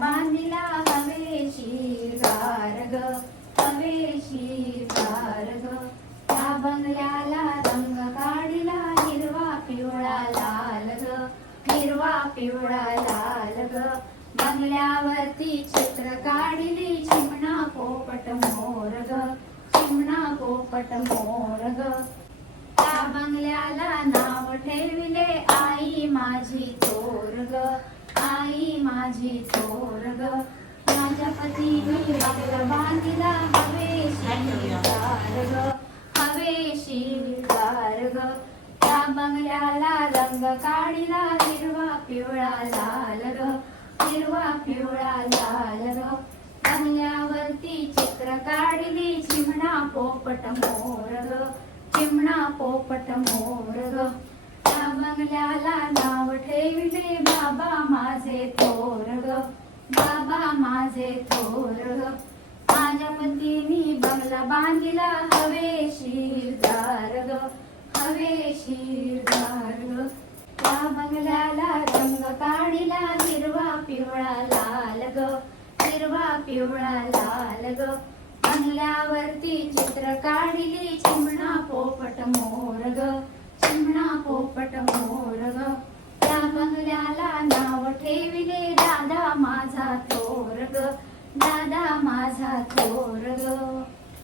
बांधिला हवेशीर गारग ग हवेशीर गार त्या बंगल्याला रंग काढला हिरवा पिवळा लाल ग हिरवा पिवळा लाल ग. बंगल्यावरती चित्र काढिली आई माझी थोर ग माझ्या पतीने बंगला बांधिला हवेशीर गार ग हवेशीर गार ग त्या बंगल्याला रंग काढिला हिरवा पिवळा लाल ग हिरवा पिवळा लाल ग बंगल्यावरती चित्र काढली चिमणा पोपट मोर ग चिमणा पोपट मोर ग त्या बंगल्याला माझे थोर ग बाबा माझे थोर ग माझ्या पतीनी बंगला बांधिला हवेशीर दार ग हवेशीर दार ग त्या बंगल्याला रंग काढिला हिरवा पिवळा लाल ग हिरवा पिवळा लाल ग बंगल्यावरती माझा थोर ग दादा माझा थोर ग